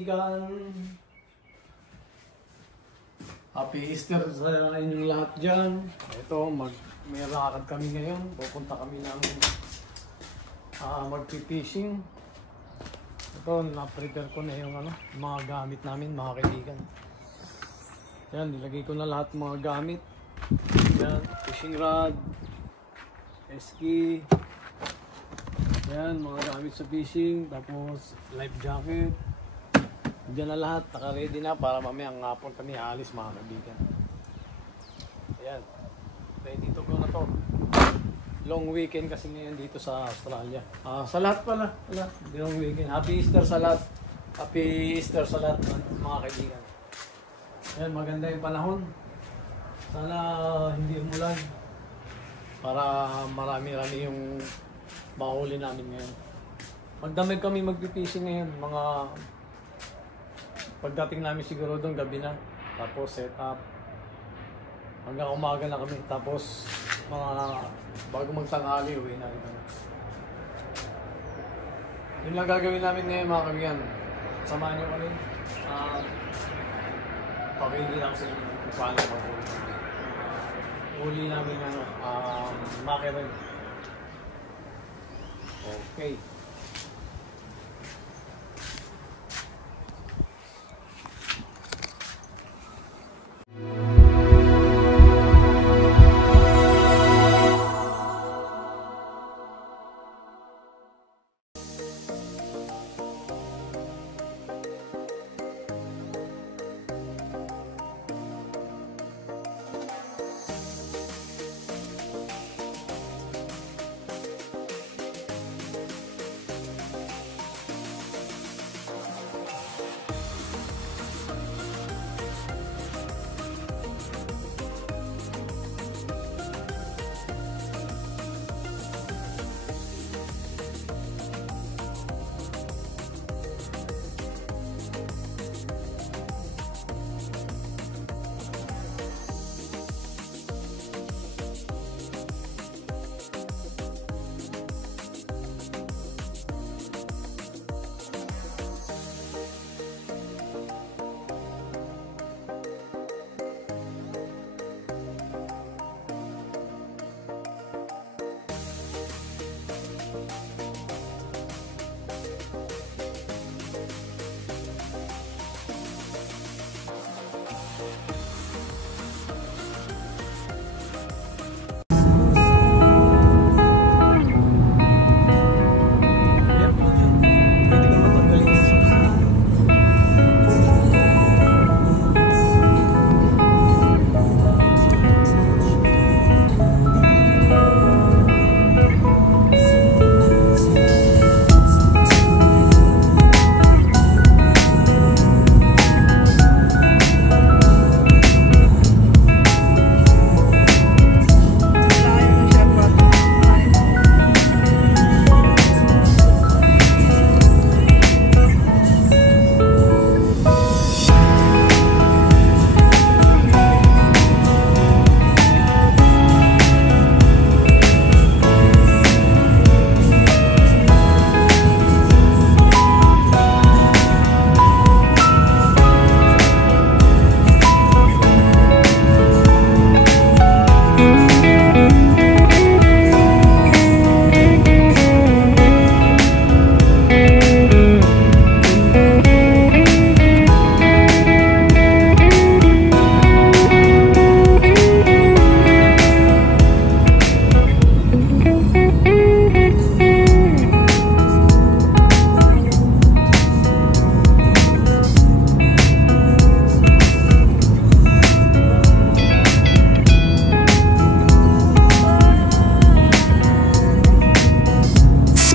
kaibigan. Happy Easter sa inyong lahat dyan. Ito, may lakad kami ngayon. Pupunta kami ng magpipishing. Ito, na-prepare ko na yung mga gamit namin, mga kaibigan. Yan, nilagay ko na lahat mga gamit. Yan, fishing rod, eski. Yan, mga gamit sa fishing. Tapos, life jacket. Diyan na lahat, naka-ready na para mamayang hapon kami aalis, mga kaibigan. Ayan, ready to go na to. Long weekend kasi ngayon dito sa Australia. Sa lahat pala, long weekend. Happy Easter sa lahat. Happy Easter sa lahat, mga kaibigan. Ayan, maganda yung panahon. Sana hindi umulan para marami-rami yung mahuli namin ngayon. Magdamag kami magpipishing ngayon, mga pagdating namin siguro doon gabi na, tapos set up hanggang umaga na kami, tapos mga bago magtanghali uwi na rin kami. Yun lang gagawin namin ngayon, mga kaibigan. Samahan nyo kami. Pag-hindi lang sa inyo kung paano mag-uli. Uli namin mackerel. Okay.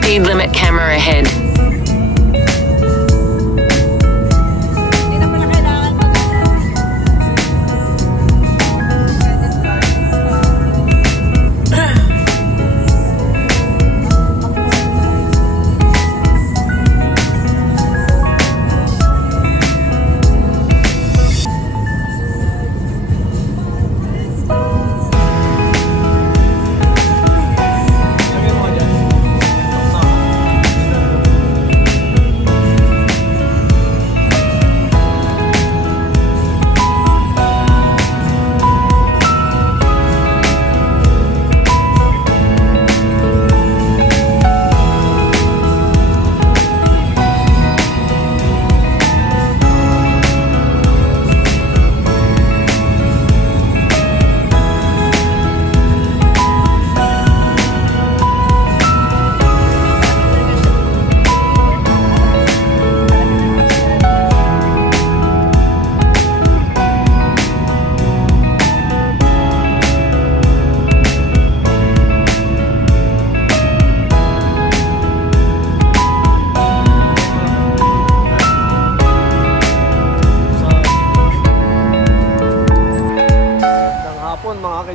Speed limit camera ahead.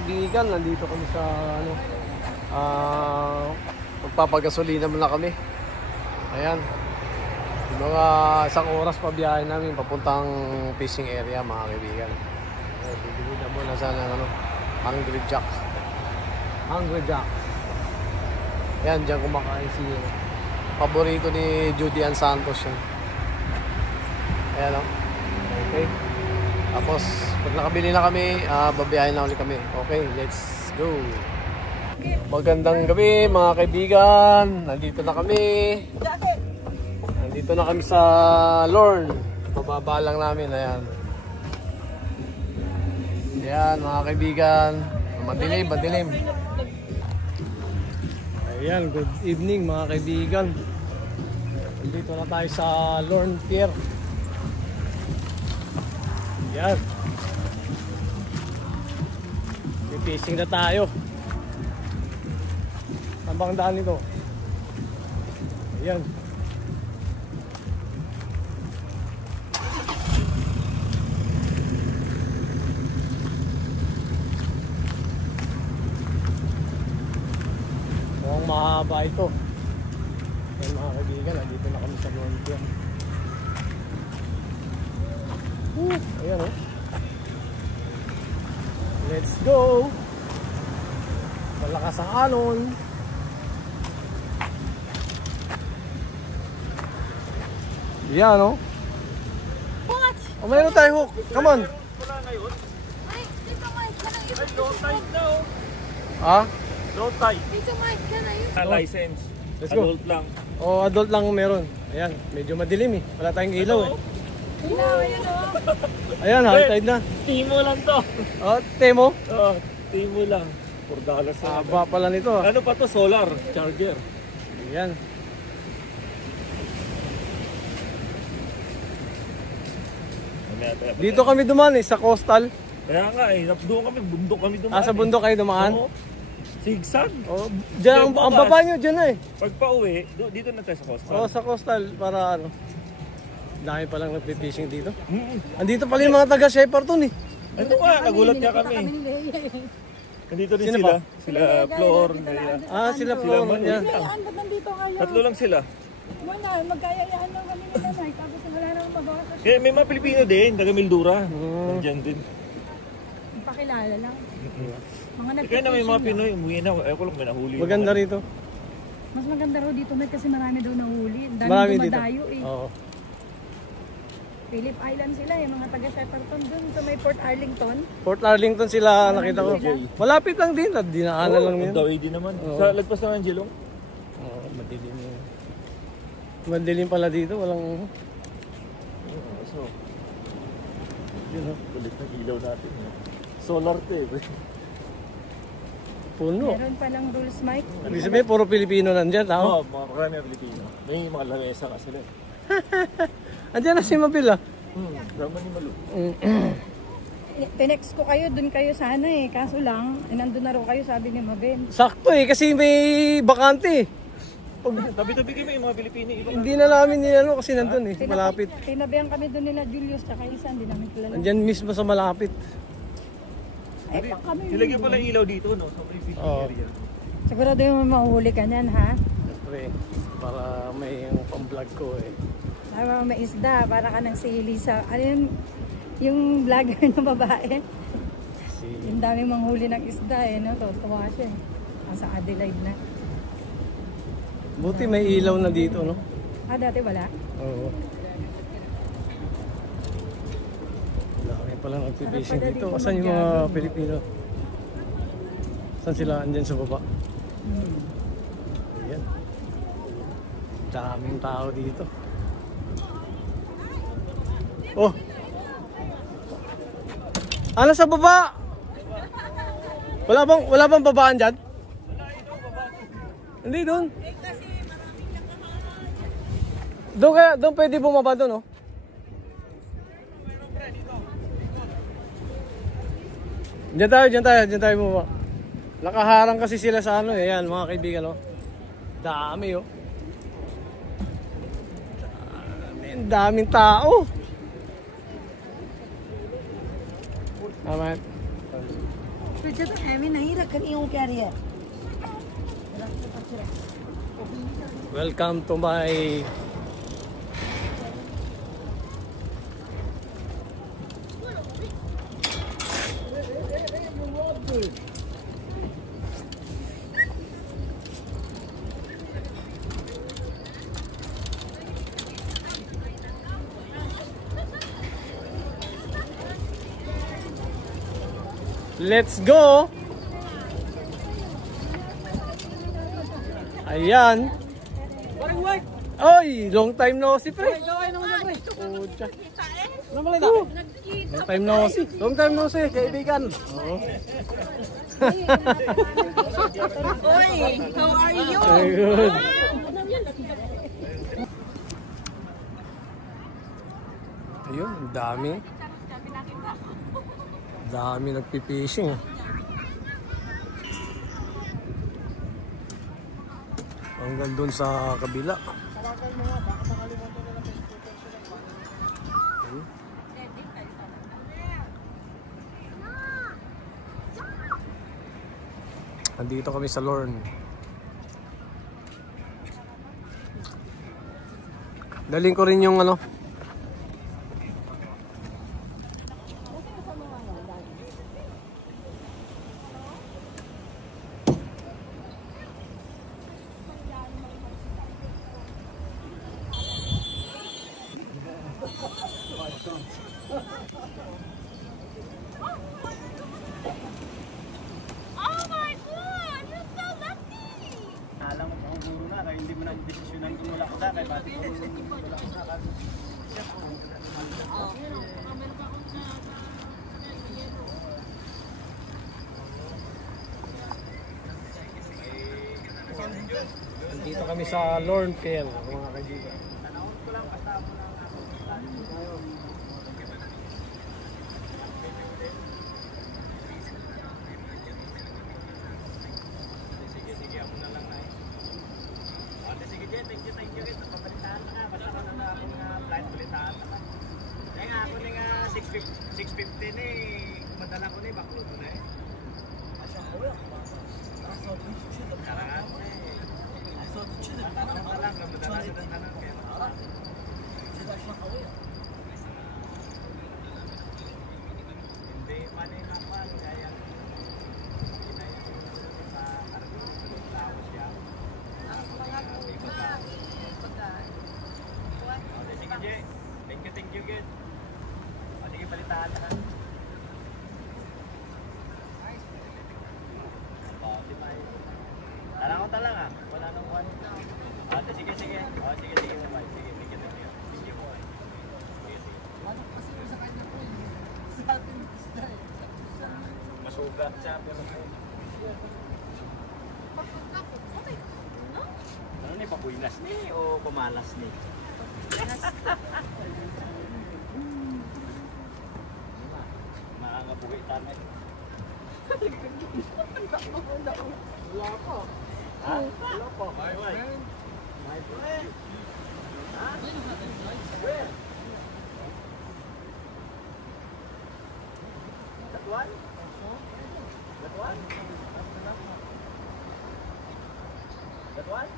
kaibigan, nandito kami sa ano, magpapagasolina muna kami. Ayan. Mga isang oras pa biyahe namin papuntang fishing area mga kaibigan. Bibili na muna sana ng ano, Hungry Jack. Hungry Jack. Yan, dyan kumakain si paborito ni Judy Ann Santos yan. Ayan o. Okay. Tapos, pag nakabili na kami, babiyahin na ulit kami. Okay, let's go. Magandang gabi mga kaibigan. Nandito na kami. Nandito na kami sa Lorne. Pababa lang namin. Ayan. Ayan mga kaibigan. Madilim, madilim. Ayan, good evening mga kaibigan. Nandito na tayo sa Lorne Pier. Ayan. Fishing na tayo. Ang bang daan nito? Ayan. Mukhang mahaba ito. Ayan mga kaibigan, nandito na kami sa Lorne Pier. Ayan oh. Let's go. Malakas ang alon. Yan oh. What? Oh, mayroon tayo hook. Come on. Wala ngayon. Ay, dito Mike, can I use Ay, low tide na oh. Ah? Low tide. Dito Mike, can I use License. Let's go. Adult lang. Oh, adult lang meron. Ayan, medyo madilim eh. Wala tayong ilaw eh. Ilaw, ayan o. Ayan, high tide na. Timo lang to. Oh, temo. Oo, timo lang. $4 sa Aba pala nito ah. Ano pa to? Solar charger. Ayan. Dito kami dumaan eh, sa coastal. Kaya nga eh, doon kami, bundok kami dumaan. Ah, sa bundok kayo dumaan? Oo. Sigsag. Oh, dyan, ang baba nyo dyan na eh. Pag pauwi, dito na tayo sa coastal. Oh, sa coastal para ano. Dahil palang nagpipishing dito. Mm-mm. Andito pala yung mga taga Shepparton eh. Ano ba? Nagulat nga kami. Nandito din Sino sila. ba? Sila Flor. Ah, sila Flor. Manu. Yan. Kayaan, ba't nandito kayo? Tatlo lang sila. Wala, magkayayaan lang kami nila Mike. Tapos wala nang mabawas. Kaya may mga Pilipino din, taga Mildura. Nandiyan din. Pakilala lang. Mga Kaya na may mga nagpipishing Pinoy, umuwi na. Ayaw ko lang may nahuli. Maganda rito. Mas maganda raw dito Mike kasi marami daw nahuli. Dami Marami dito. dumadayo eh. Oo. Phillip Island sila eh, mga taga Shepparton dun sa may Port Arlington. Port Arlington sila nakita ko. Malapit lang din, dinaanan lang Oo, yun. ang Daway din naman. Oo. Sa lagpas ng Angelong. Oo, madilim yun. Madilim pala dito, walang... So, Yun, oh. kulit ng ilaw natin. Solar to eh. Puno. Meron palang rules Mike. Ibig sabihin, puro Pilipino nandyan, tao. Oo, mga marami ang Pilipino. May mga lamesa nga sila. Andyan na si Mabil ah. Drama ni Malu. Tinext ko kayo, dun kayo sana eh. Kaso lang, nandun na raw kayo sabi ni Mabel. Sakto eh, kasi may bakante eh. Tabi-tabi kami yung mga Pilipino. Iba Hindi na namin ano kasi nandun eh, malapit. Tinabihan kami doon nila Julius tsaka isa, hindi namin kilala. Andyan mismo sa malapit. Eh, pa kami. Nilagyan pala yung ilaw dito, no? Sa may fishing Oo. area. Sigurado yung mahuhuli ka niyan, ha? Siyempre, para may pang-vlog ko eh. Para may isda, para ka nang sili sa... Ano yun? Yung vlogger na babae. Yung daming manghuli ng isda eh, no? Tuwa siya eh. Nasa Adelaide na. Buti may ilaw na dito, no? Ah, dati wala? Oo. Laki pala nagpipishing Sarap pala dito. dito Asan yung mga mag-jogging. Pilipino? Saan sila? Andyan sa baba. Ayan. Daming tao dito. Oh! Ano sa baba? Wala bang babaan dyan? Hindi doon. Doon pwede bumaba doon, oh. Diyan tayo bumaba. Nakaharang kasi sila sa ano, eh. Yan, mga kaibigan, oh. Dami, oh. Daming tao. Tama. तुझे तो एवी नहीं रखनी हूँ कह रही है। Welcome to my Let's go! Ayan. Oy, long time no see, pre. Pucha. Long time no see. Long time no see, kaibigan. Oo. Oy, how are you? Very good. Ayun, ang dami. Dami nagpipishing. Hanggang doon sa kabila. Nandito kami sa Lorne. Daling ko rin yung ano. Dito kami sa Lorne Fair, mga kaibigan. Thank you, good. Sige, palitaan na. Alam ko talaga, wala nang one. Sige. Sige, bye. Sige, thank you. Thank you, boy. Sige. Masugat siya, pero ano ni, pabuinas ni o pumalas ni? Makakabuhay tayo. Wala pa. Ha? Wala pa. My friend. Ha? Where? That one? That one? That one?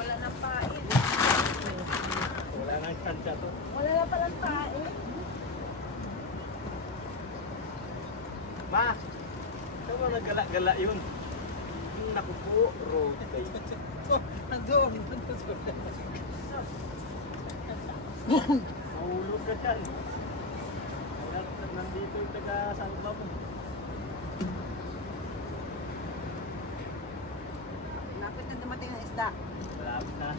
Wala na pain. Wala nang tansya to. Wala na palang pain. Ma! Saan mo nagala-gala yun? Yung nakupo, road kayo. Nandun. Mahulog ka dyan. Nandito yung taga-salba mo. Lapit na dumating ang isda. Malapit na.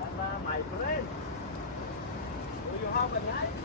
Tama, my friend. Do you have a knife?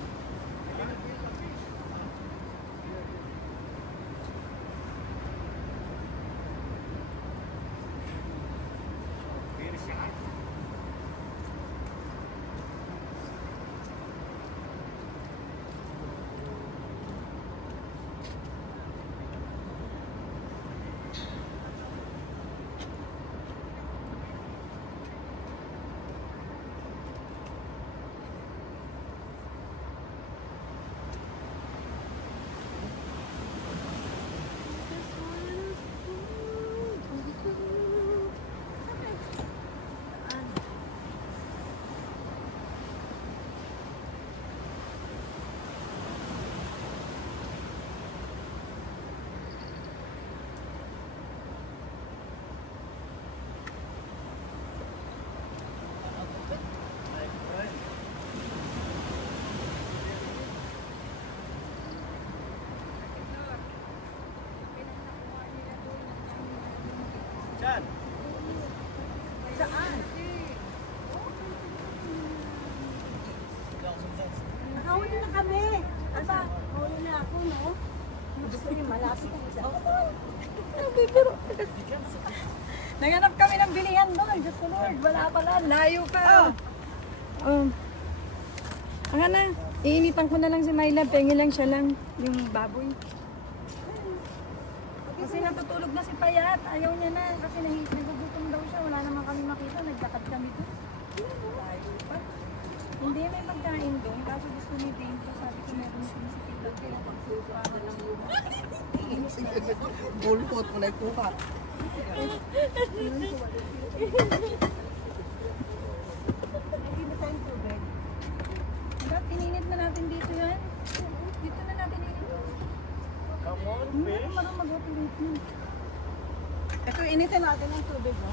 kami. Aba, huli na ako, no? Gusto niyo malapit ang isa. Pero, naghanap kami ng bilihan doon. Diyos ko Lord, wala pala. Layo ka. Ang na, iinitan ko na lang si Myla. Pengi lang siya lang, yung baboy. Kasi natutulog na si Payat. Ayaw niya na. Kasi nagugutom daw siya. Wala naman kami makita. Naglakad kami doon. Layo pa. Hindi, may pagkain doon. Kaso gusto ni Dane ko. Sabi ko meron sinisipid lang. Kaya pagsupa na lang yun. Bulkot mo na ikuha. Ba't ininit na natin dito yan? Dito na natin ininit. Come on, Hindi ako marunong mag-operate nun. Ito, initin natin ang tubig, no?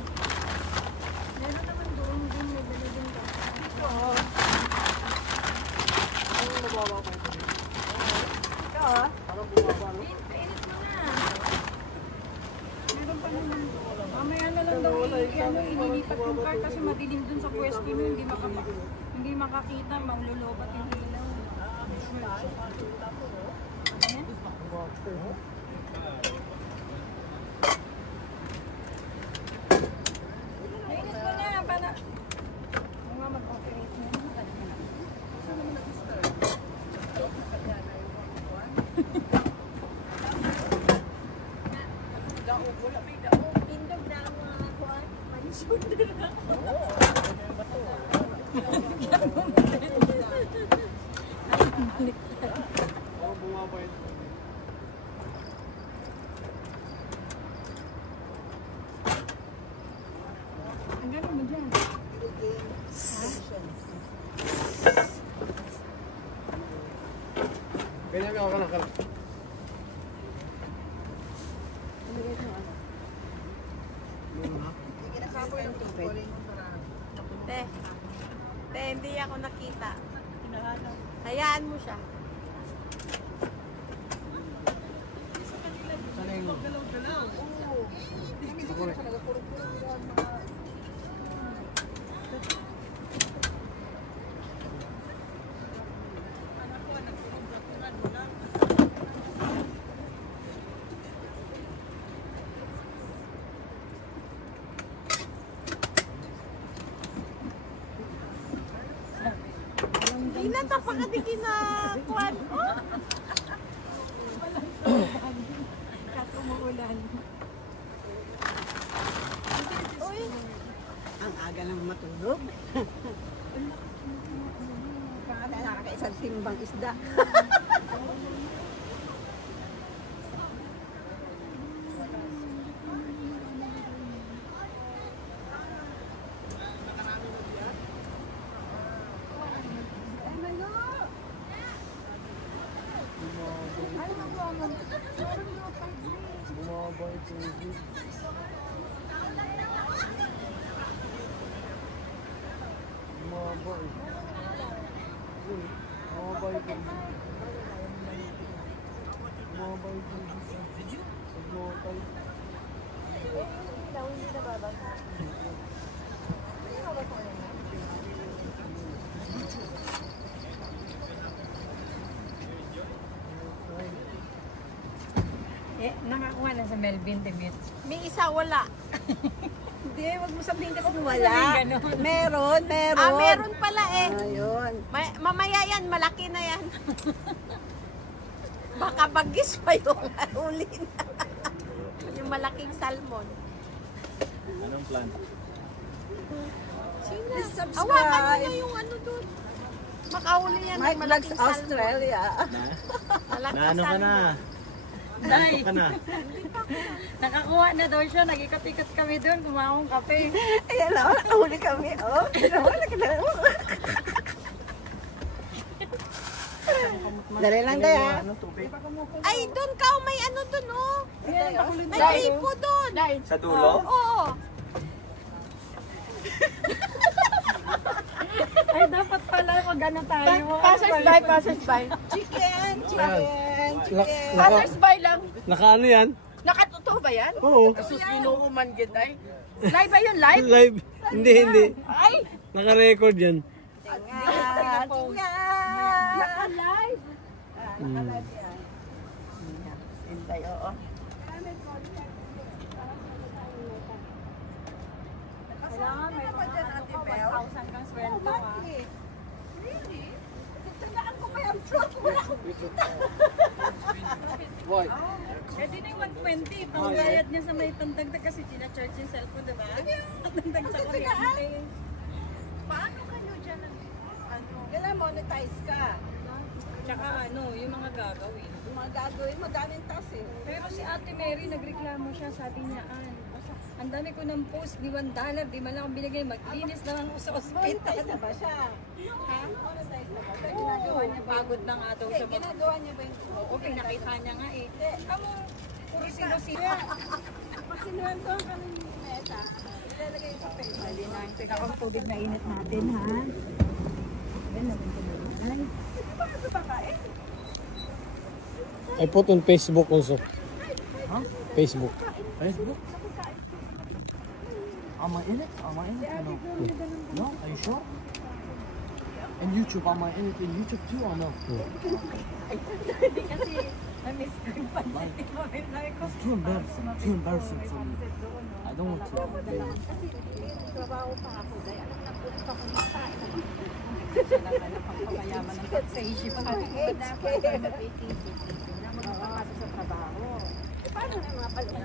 Meron naman doon. Doon may dalagin ka. Oo. Ano nabawa ko ito? Ito, ah. Parang bumaba, no? Painit mo na. Meron pa naman. Mamaya na lang daw ililipat yung car kasi madilim dun sa pwesto nyo. Hindi makakita. Maululobat yung ilaw. Ayan. Mainit mo na. Para... Ano nga mag-operate mo? Indog na ang mga kuwan. Manisyon na lang. Ang gano'n mo dyan. Ganyan ka na. Te, hindi ako nakita. Hayaan mo siya. Sana yung... Ako rin. Hindi na tapakadigin na kuwan. Oh! Katumuulan. Uy! Ang aga lang matulog. Kada nakakaisang timbang isda. Bumaba yung tubig. Bumaba eh. Bumaba yung tubig. Bumaba yung tubig. Sa glotay. Nakakuha na sa Melvin Tibet. May isa wala. Hindi, wag mo sabihin kasi Wala. Meron. Ah, meron pala eh. Ayun. Mamaya yan, malaki na yan. Baka bagis pa yung huli na. Yung malaking salmon. Anong plan? Sino? Subscribe. Hawakan mo na yung ano dun. Makahuli yan ng Mike malaking Vlogs salmon. Australia. Malaking Na ano ka na? Day, Ka na? nakakuha na daw siya. Nag-ikot-ikot kami doon. Kumahong kape. Ayan na, nakahuli kami. Oh, dali lang tayo. Ay, dun ka, may ano dun, oh. Ayan, pakulod May tayo. gripo dun. Sa dulo? Oo. Ay, dapat pala mag-ano tayo. Passers-by. Chicken. Passers-by lang. Nakaano yan? Nakatotoo ba yan? Oo. Sus, minuuman gid ay. Live ba yun, live? Live. Hindi. Ay! Naka-record yan. Naka-live. Hintay, oo. Kailangan may mga ano ko, 1,000 kang sweldo ha. Why? Eh di na yung 120, pangbayad niya sa may pandagdag kasi tina-charge yung cellphone, diba? Pandagdag sa kuryente. Paano kayo dyan? Kailangan monetize ka. Tsaka ano, yung mga gagawin. Yung mga gagawin, madaming tax eh. Pero si Ate Mary, nagreklamo siya, sabi niya, ang dami ko ng post, di $1, di man lang akong binigay, maglinis lang ako sa ospital. Monetize na ba siya? Ha? Monetize na ba? Oo, ginagawa niya, pagod na nga daw Hindi, siya. ginagawa niya ba yung Oo, pinakita niya nga eh. Amo, puro sino-sino. Pasinuwantoan kami ni Meta. Ilalagay sa Facebook. Dali na, teka kang tubig na init natin, ha? Ayan, naman ko na. Ay, I put on Facebook also. Facebook. Facebook? Am I in it? Am I in it? No. No? Are you sure? And YouTube, am I in it in YouTube too or no? hindi kasi na-miss ko yung pansit ko. Sabi ko, It's too embarrassing. Too embarrassing for me. I don't want to. Trabaho pa ako. Dahil alam na po ito kung masain. siya lang na pagpapayaman ng taxation. Sabi ko, dapat mag-ATC. Na magpapasok sa trabaho. Paano na mga pala?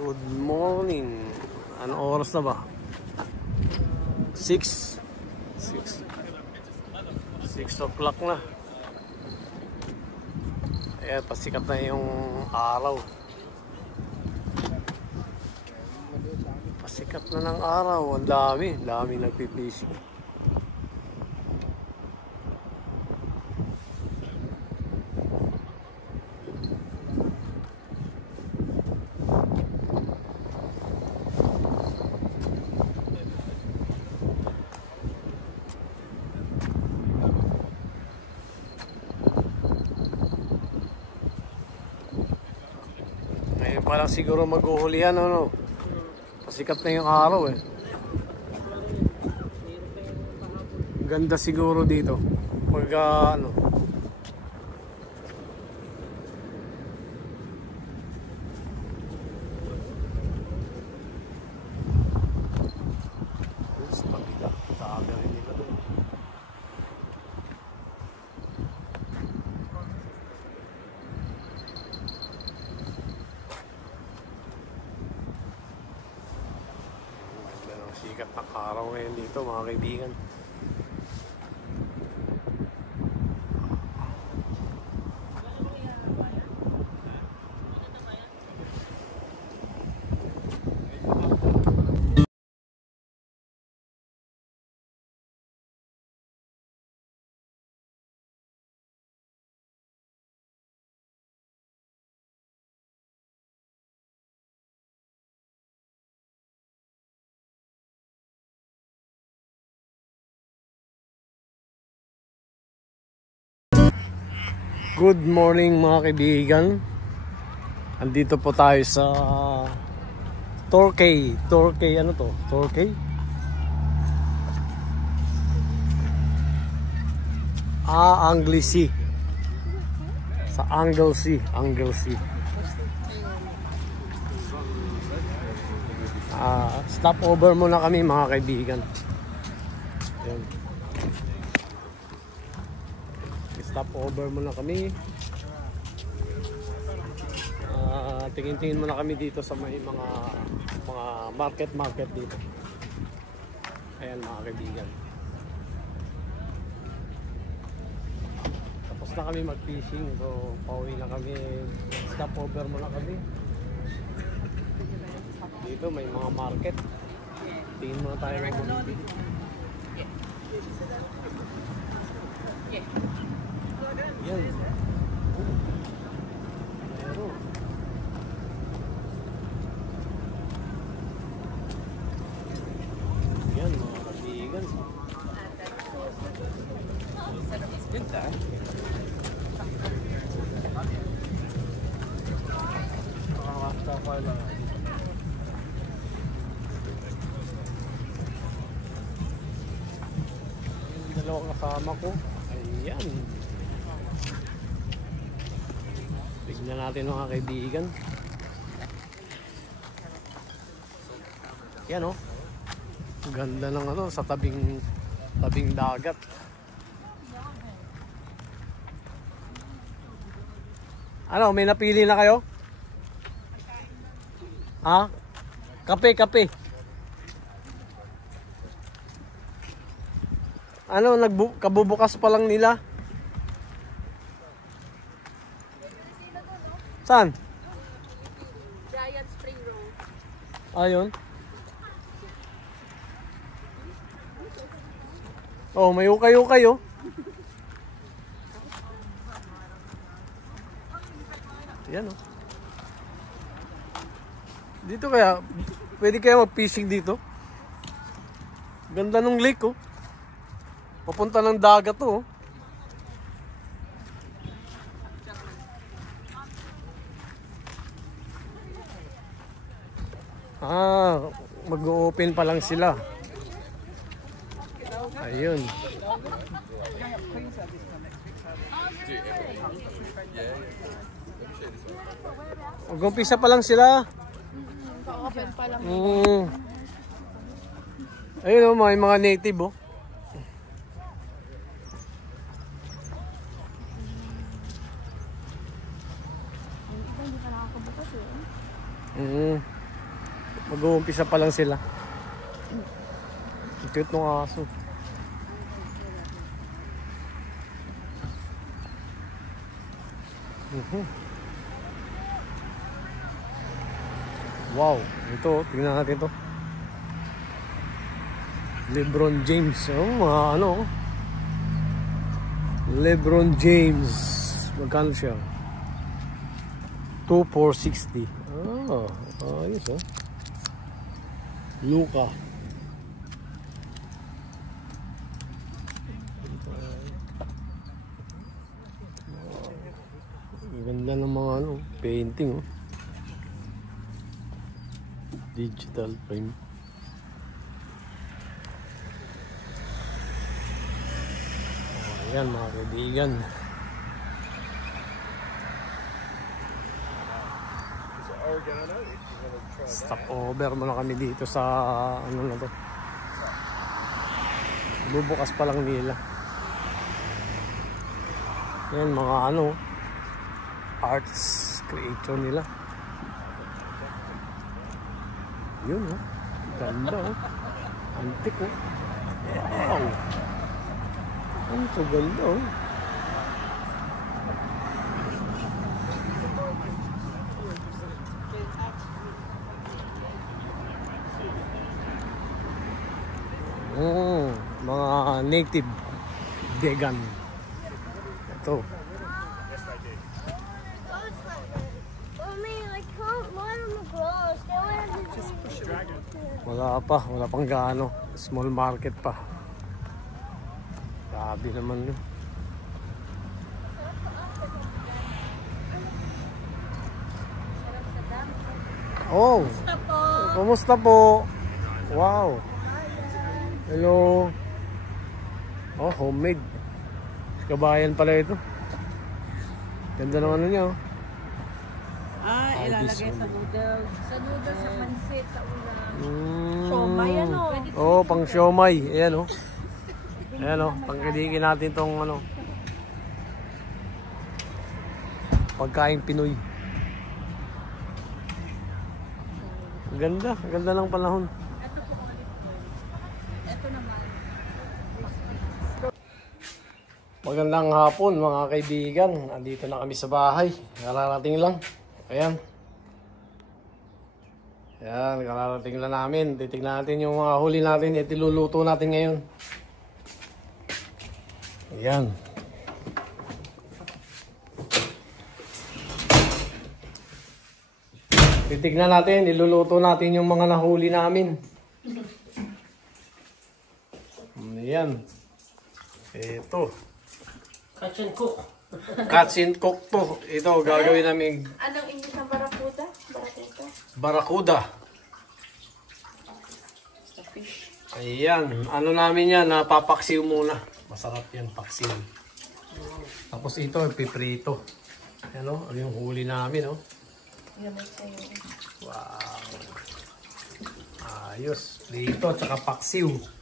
Good morning. Ano oras na ba? 6 o'clock na. Ayan, pasikat na yung araw. Pasikat na ng araw. Ang dami nagpipising. Ngayon pa lang siguro maghuhulihan, ano? Pasikat na yung araw eh. Ganda siguro dito. Pag ano. Sa kabila. Sabi rin nila doon. Sikat ng araw ngayon dito, mga kaibigan. Good morning mga kaibigan. Andito po tayo sa Torquay. Ano to? Torquay? Anglesey. Sa Anglesey. Stop over muna kami mga kaibigan. Ayan. Stop over muna kami. Tingin-tingin muna kami dito sa may mga market dito. Ayan mga kaibigan. Tapos na kami mag-fishing. So pauwi na kami. Stop over muna kami. Dito may mga market. Tingin muna tayo ng bumibili. Ganda. Yung dalawang kasama ko. Ayan. Tignan natin mga kaibigan. Yan oh. Ganda ng ano sa tabing dagat. Ano, may napili na kayo? Ha? Kape. Ano, kabubukas pa lang nila? Saan? Giant spring roll. Ayun. Oh, may ukay-ukay oh. Yan oh. Dito kaya, pwede kaya mag-fishing dito? Ganda ng lake oh. Papunta ng dagat to oh. Mag-open pa lang sila. Ayun. Mag-umpisa pa lang sila. Ayun oh, may mga native oh. Mag-uumpisa pa lang sila. Cute ng aso. Wow, ito, tingnan natin ito. LeBron James, mga ano. LeBron James. Magkano siya? 2,460. Ayos oh. Luka. Ganda ng mga ano, painting oh. Digital frame. Ayan mga kaibigan. Stop over muna kami dito sa ano na to. Bubukas pa lang nila. Yan mga ano, arts creator nila. Yun oh. Ganda oh. Antik oh. Wow. Ang so ganda oh. Mga native vegan. Ito. Wala pang gaano. Small market pa. Grabe naman yun. Oh, kumusta po? Wow. Hello. Oh, homemade. Kabayan pala ito. Ganda ng ano niya oh. Ilalagay sa noodles. Sa noodles, sa pansit, sa ulam. Siomay ano. Oh, pang siomay. Ayan oh. Ayan oh, pangkiligin natin tong ano. Pagkain Pinoy. Ganda, ganda ng panahon. Magandang hapon mga kaibigan. Andito na kami sa bahay. Kararating lang. Ayan. Ayan, kararating lang namin. Titignan natin yung mga huli natin. Ito iluluto natin ngayon. Ayan. Titignan natin. Iluluto natin yung mga nahuli namin. Yan. Ito. Catch and cook. Cuts and cook to. Ito, gagawin namin Anong English ng barakuda? Barakuda? barakuda. Sa fish. Ayan. Ano namin yan? Napapaksiw muna. Masarap yan, paksiw. Tapos ito, piprito. Ano? Yung huli namin, oh. Gamay sa'yo. Wow. Ayos. Prito, tsaka paksiw.